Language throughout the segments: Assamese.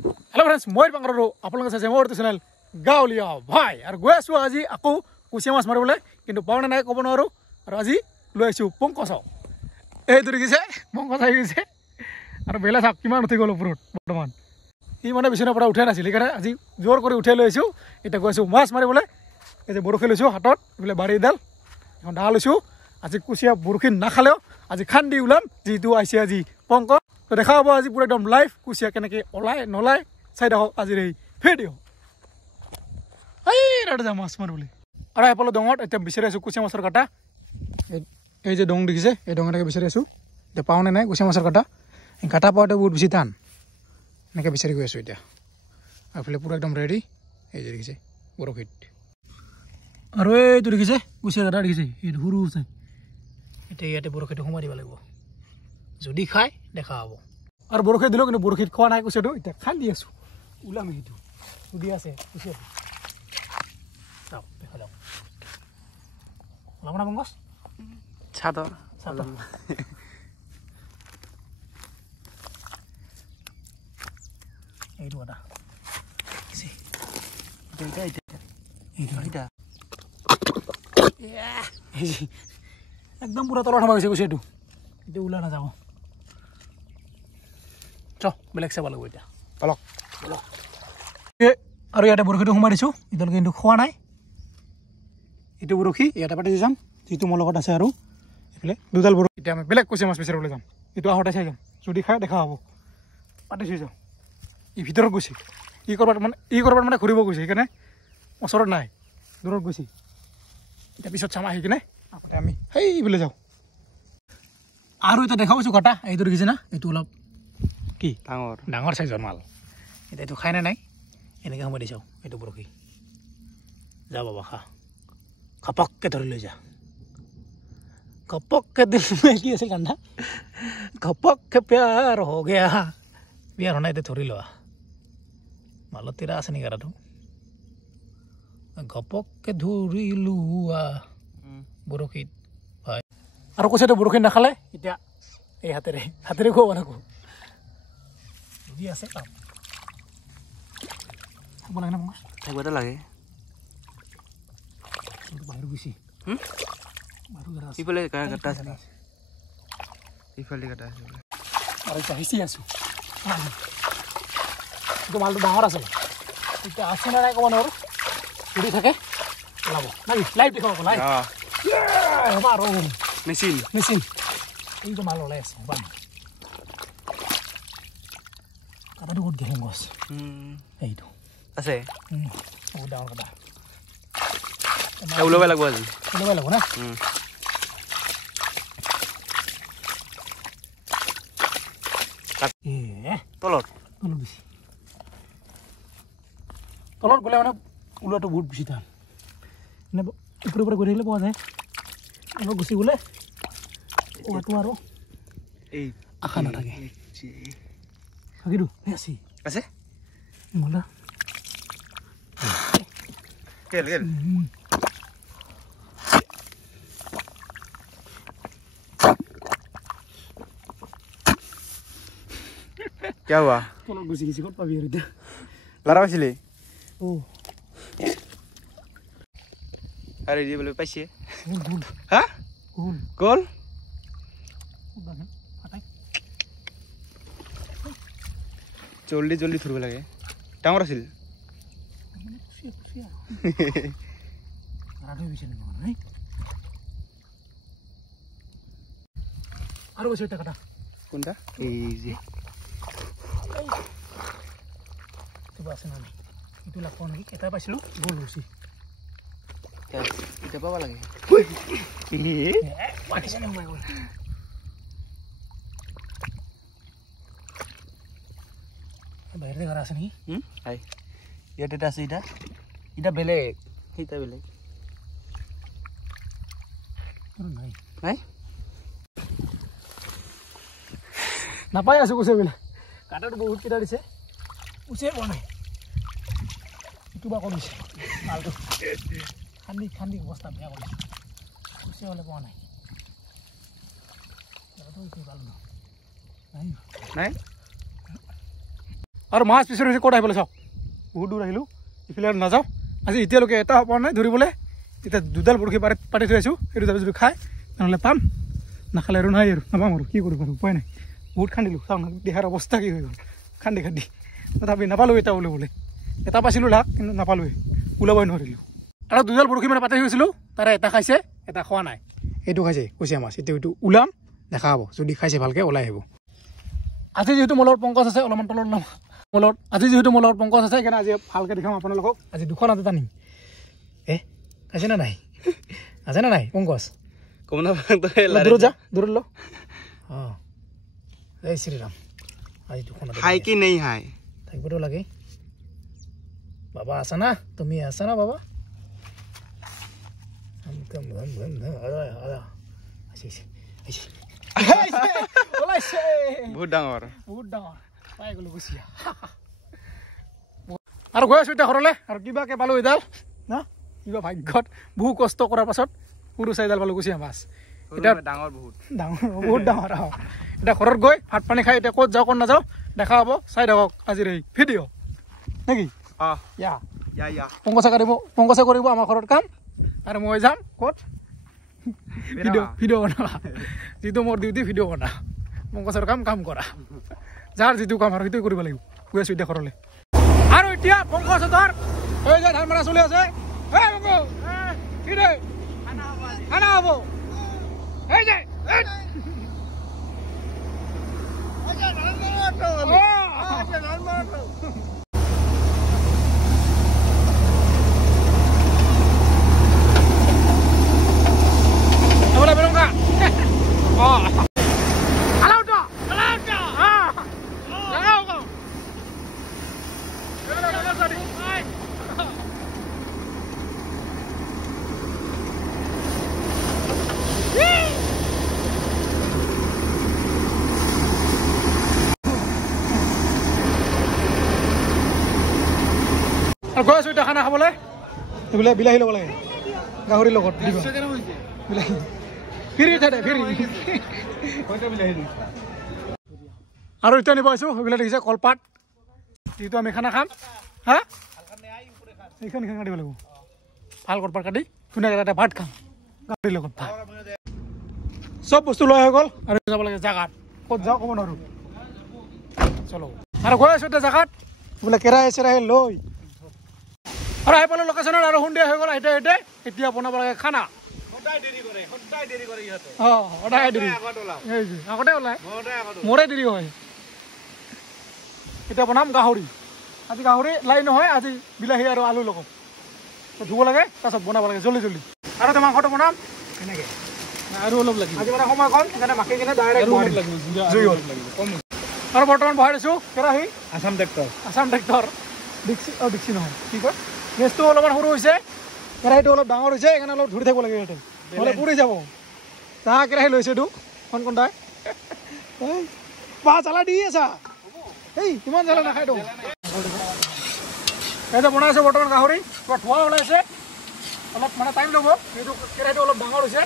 हेलो फ्रेंड्स মই বাংগালুৰু আপোনালোকে চাইছে মোৰ চেনেল গাঁৱলীয়া ভাই আৰু গৈ আছো আজি আকৌ কুচিয়া মাছ মাৰিবলৈ কিন্তু পাওনা নাই ক'ব নোৱাৰো আৰু আজি লৈ আছো পংকজ এই দৰি গিছে পংকজ আহি গৈছে আৰু বেলা থাক কিমান উঠি গ'ল ওপৰত বৰ্তমান ই মানে বিছনাৰ পৰা উঠা নাছিল সেইকাৰণে আজি জোৰ কৰি উঠাই লৈ আছো এতিয়া গৈ আছো মাছ মাৰিবলৈ এই যে বৰশী লৈছো হাতত এইফালে বাৰীডাল এখন দা লৈছো আজি কুচিয়া বৰশী নাখালেও আজি খান্দি ওলাম যিটো আহিছে আজি পংকজ তো দেখা হ'ব আজি পুৰা একদম লাইভ কুচিয়া কেনেকৈ ওলায় নলায় চাই দেখক আজিৰ এই ভিডিঅ' এই ৰাইড যাম মাছ মাৰিবলৈ আৰু এইফালে ডঙত এতিয়া বিচাৰি আছোঁ কুচিয়া মাছৰ কাটা এই যে ডং দেখিছে এই ডং এটাকে বিচাৰি আছোঁ এতিয়া পাওঁনে নাই কুচিয়া মাছৰ কাটা এই কাটা পোৱাটো বহুত বেছি টান এনেকৈ বিচাৰি গৈ আছোঁ এতিয়া এইফালে পুৰা একদম ৰেডি এই যে দেখিছে বৰশীত আৰু এইটো দেখিছে কুচিয়া কাটা দেখিছে এইটো সৰু আছে এতিয়া ইয়াতে বৰশীটো সোমাই দিব লাগিব যদি খায় দেখা হ'ব আৰু বৰশী দিলোঁ কিন্তু বৰশীত খোৱা নাই কুচিয়াটো এতিয়া খান্দি আছোঁ ওলাম সেইটো সুধি আছে কুচিয়াটো চাওক দেখা যাওক ওলাব না পংকজ ছাদৰ এইটো এটা একদম পুৰা তলত সোমাই গৈছে কুচিয়াটো এতিয়া ওলাই নাযাওঁ চ বেলেগ চাব লাগিব এতিয়া অলপ আৰু ইয়াতে বৰশীটো সোমাই দিছোঁ এতিয়ালৈকে কিন্তু খোৱা নাই এইটো বৰশী ইয়াতে পাতি যাম যিটো মোৰ লগত আছে আৰু এইফালে দুডাল বৰশী এতিয়া আমি বেলেগ কুচিয়া মাছ বিচাৰিবলৈ যাম এইটো আহোঁতে চাই যাম যদি খাই দেখা হ'ব পাতি থৈ যাওঁ ই ভিতৰত গৈছে ই ক'ৰবাত মানে ঘূৰিব গৈছে সেইকাৰণে ওচৰত নাই দূৰত গৈছে এতিয়া পিছত চাম আহি কিনে আগতে আমি সেইফালে যাওঁ আৰু এটা দেখা পাইছোঁ কাটা এইটো দেখিছে না এইটো অলপ কি ডাঙৰ চাইজৰ মাল এতিয়া এইটো খাই নে নাই এনেকৈ সোমাই দি চাওঁ এইটো বৰশী যা বাবা খা খপককৈ ধৰি লৈ যা খপককৈ দিল কি আছিল কান্দা খপককৈ প্যাৰ হৈ গয়া প্যাৰ হোৱা নাই এতিয়া ধৰি লোৱা মালত তিৰা আছে নেকি কাটাটো ঘপককৈ ধৰি লোৱা বৰশীত হয় আৰু কৈছেতো বৰশী নাখালে এতিয়া এই হাতেৰে খুৱাব লাগিব যদি আছে কাম থাকিব লাগে না পংকজ থাকিবতো লাগে বাহিৰ গৈছে ইফালে কাটা আছে ইফালে কাটা আছে আৰু এতিয়া সিঁচি আছোঁ কিন্তু মালটো ডাঙৰ আছে এতিয়া আছে নে নাই ক'ব নোৱাৰোঁ যদি থাকে ওলাব নাই লাইভ দেখাব লাইভ আৰু মেচিন এইটো মাল ওলাই আছে বান কাটাটো বহুত গেহেং গছ এইটো আছে বহুত ডাঙৰ কাটা ওলাব লাগিব আজি ওলাব লাগিব না তলত বেছি তলত গ'লে মানে ওলোৱাটো বহুত বেছি টান মানে ওপৰে ওপৰে গৈ থাকিলে পোৱা যায় অলপ গুচি গ'লে ওৱাটো আৰু এই আশা নাথাকে থাকিতো আছে আছে মলা কেল क्या हुआ তলত গুচি গৈছে ক'ত পাবি আৰু এতিয়া লৰা পাইছিলি অ আৰে জি বলে পাইছে গুড হ্যাঁ গোল জলদি জলদি ধৰিব লাগে ডাঙৰ আছিল আৰু কৈছে এটা কাটা কোনটা এই যে কিবা আছে না নাই এইটো লাগব নেকি এটা পাইছিলোঁ গ'ল হৈছে এটা পাব লাগে বাহিৰতে ঘৰ আছে নেকি ইয়াত এটা আছে এটা বেলেগ সেইটা বেলেগ নাই নাই নাপাই আছোঁ কুচিয়া বিলাক কাটাটো বহুত কেইটা দিছে কুচিয়াই পোৱা নাই ইটো বা কৰিছে মালটো খান্দি অৱস্থা বেয়া কৰিছে কুচিয়া হ'লে পোৱা নাই ভাল নাই আৰু মাছ পিছৰ পিছত ক'ত আহিবলৈ চাওক বহুত দূৰ আহিলোঁ ইফালে আৰু নাযাওঁ আজি এতিয়ালৈকে এটা পোৱা নাই ধৰিবলৈ এতিয়া দুডাল বৰশী পাতি থৈ আছোঁ সেইটো যাবি যদি খাই নহ'লে পাম নাখালে আৰু নাই আৰু নাপাম আৰু কি কৰিম আৰু উপায় নাই বহুত খান্দিলোঁ চাওঁ না দেহাৰ অৱস্থা কি হৈ গ'ল খান্দি তথাপি নাপালোঁ এটা ওলাবলৈ এটা পাইছিলোঁ লাগ কিন্তু নাপালোঁৱে ওলাবই নোৱাৰিলোঁ আৰু দুডাল বৰশী মানে পাতি থৈছিলোঁ তাৰে এটা খাইছে এটা খোৱা নাই এইটো খাইছে কুচিয়া মাছ এতিয়া এইটো ওলাম দেখা হ'ব যদি খাইছে ভালকৈ ওলাই আহিব আজি যিহেতু মোৰ লগত পংকজ আছে অলপমান তলত নাম মোৰ লগত আজি যিহেতু মোৰ লগত পংকজ আছে সেইকাৰণে আজি ভালকৈ দেখাম আপোনালোকক আজি দুখন হাতে টানিম আছে না নাই আছে না নাই পংকজ দূৰত যা দূৰত ল অঁ জয় শ্ৰীৰাম আজি দুখন হাই কি নেই হাই থাকিবতো লাগে বাবা আছা না তুমি আছা না বাবা বহুত ডাঙৰ পাই গ'লো কুচিয়া আৰু গৈ আছোঁ এতিয়া ঘৰলৈ আৰু কিবাকৈ পালোঁ এডাল না কিবা ভাগ্যত বহু কষ্ট কৰাৰ পাছত সৰু চাইডাল পালোঁ কুচিয়া মাছ এতিয়া ডাঙৰ বহুত বহুত ডাঙৰ এতিয়া ঘৰত গৈ ভাত পানী খাই এতিয়া ক'ত যাওঁ ক'ত নাযাওঁ দেখা হ'ব চাই থাকক আজিৰ এই ভিডিঅ' নেকি পংকজে কৰিব আমাৰ ঘৰত কাম আৰু মই যাম ক'ত ভিডিঅ' বনোৱা যিটো মোৰ ডিউটি ভিডিঅ' বনা পংকজৰ কাম কৰা যাৰ যিটো কাম আৰু সেইটোৱে কৰিব লাগিব গৈ আছোঁ এতিয়া ঘৰলৈ আৰু এতিয়া পংকজহঁতৰ এই যে ধান মাৰা চলি আছে খানা হ'ব এই যে গৈ আছোঁ এতিয়া খানা খাবলৈ এইবিলাক বিলাহী ল'ব লাগে গাহৰিৰ লগত বিলাহী ফিৰি আৰু এতিয়া নিব আহিছোঁ সেইবিলাক দেখিছে কলপাত যিটো আমি খানা খাম হা এইখন কাটিব লাগিব ভাল কলপাত কাটি ধুনীয়াকৈ তাতে ভাত খাম গাহৰিৰ লগত ভাত চব বস্তু লৈ হৈ গ'ল আৰু যাব লাগে জেগাত ক'ত যাওঁ ক'ব নোৱাৰোঁ চলো আৰু গৈ আছোঁ এতিয়া জেগাত বোলে কেৰাহী চেৰাহী লৈ আৰু আহি পালোঁ লোকেশ্যনত আৰু সন্ধিয়া হৈ গ'ল আহিতে এতিয়া বনাব লাগে খানা আগতে ওলাই মোৰে দেৰি হয় এতিয়া বনাম গাহৰি আজি গাহৰি লাই নহয় আজি বিলাহী আৰু আলুৰ লগত ধুব লাগে তাৰপিছত বনাব লাগে জল্দি আৰু এতিয়া মাংসটো বনাম এনেকৈ আৰু অলপ লাগিব আজি মানে সময় কম সেইকাৰণে মাখি কিনে ডাইৰেক্ট আৰু বৰ্তমান বহাই দিছোঁ কেৰাহী আছাম ট্ৰেক্টৰ ডিক্সি নহয় কি কয় গেছটো অলপমান সৰু হৈছে কেৰাহীটো অলপ ডাঙৰ হৈছে সেইকাৰণে অলপ ধৰি থাকিব লাগে ইয়াতে নহ'লে পুৰি যাব চাহ কেৰাহী লৈছে এইটো কণকণটাই জ্বালা দি আছা কিমান জ্বালা নাখায়তো এতিয়া বনাই আছোঁ বৰ্তমান গাহৰি ধোৱা ওলাইছে অলপ মানে টাইম ল'ব এইটো কেৰাহীটো অলপ ডাঙৰ হৈছে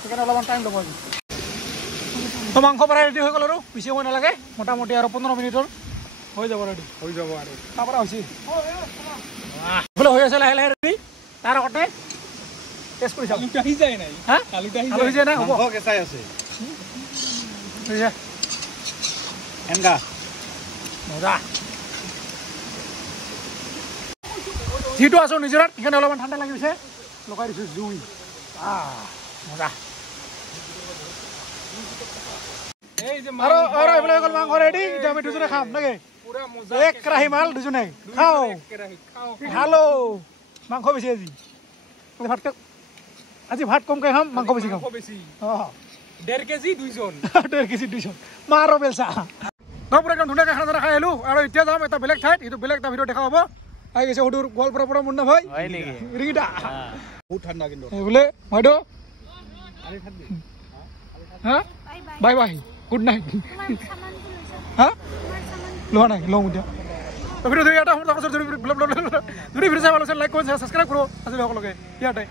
সেইকাৰণে অলপমান টাইম ল'ব আজি তো মাংস প্ৰায় ৰেডি হৈ গ'ল আৰু বেছি সময় নালাগে মোটামুটি আৰু 15 মিনিটৰ হৈ যাব ৰেডি আৰু তাৰপৰা হৈছে বোলে হৈ আছে লাহে ৰেডি তাৰ আগতে টেষ্ট কৰি চাওঁ আহি যায় নাই হ'ব কেঁচাই আছে মজা যিটো আছোঁ নিজৰাত সেইকাৰণে অলপমান ঠাণ্ডা লাগিছে লগাই দিছোঁ জুই মজা আৰু এইফালে হৈ গ'ল মাংস ৰেডি এতিয়া আমি দুজনে খাম নেকি এক কেৰাহী মাল দুজনে খাওঁ খালো মাংস বেছি আজি ভাত কমকৈ খাম মাংস বেছি খাম 1.5 কেজি 2জন মাৰো বেলচা পুৰা একদম ধুনীয়াকৈ খানা খাই আহিলোঁ আৰু এতিয়া যাম এটা বেলেগ ঠাইত এইটো বেলেগ এটা ভিডিঅ' দেখা হ'ব আহি গৈছে সদূৰ গোৱালপাৰাৰ পৰা মুন্না ভাই ৰিগিটা বহুত ঠাণ্ডা কিন্তু বোলে হয়তো হা বাই গুড নাইট হা লোৱা নাই লওঁ এতিয়া ভিডিঅ' দুই এটা যদি ভিডিঅ' চাই ভাল হৈছে লাইক কৰি ছাবস্ক্ৰাইব কৰোঁ আজিলৈ সকলোকে ইয়াতে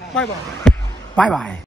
বাই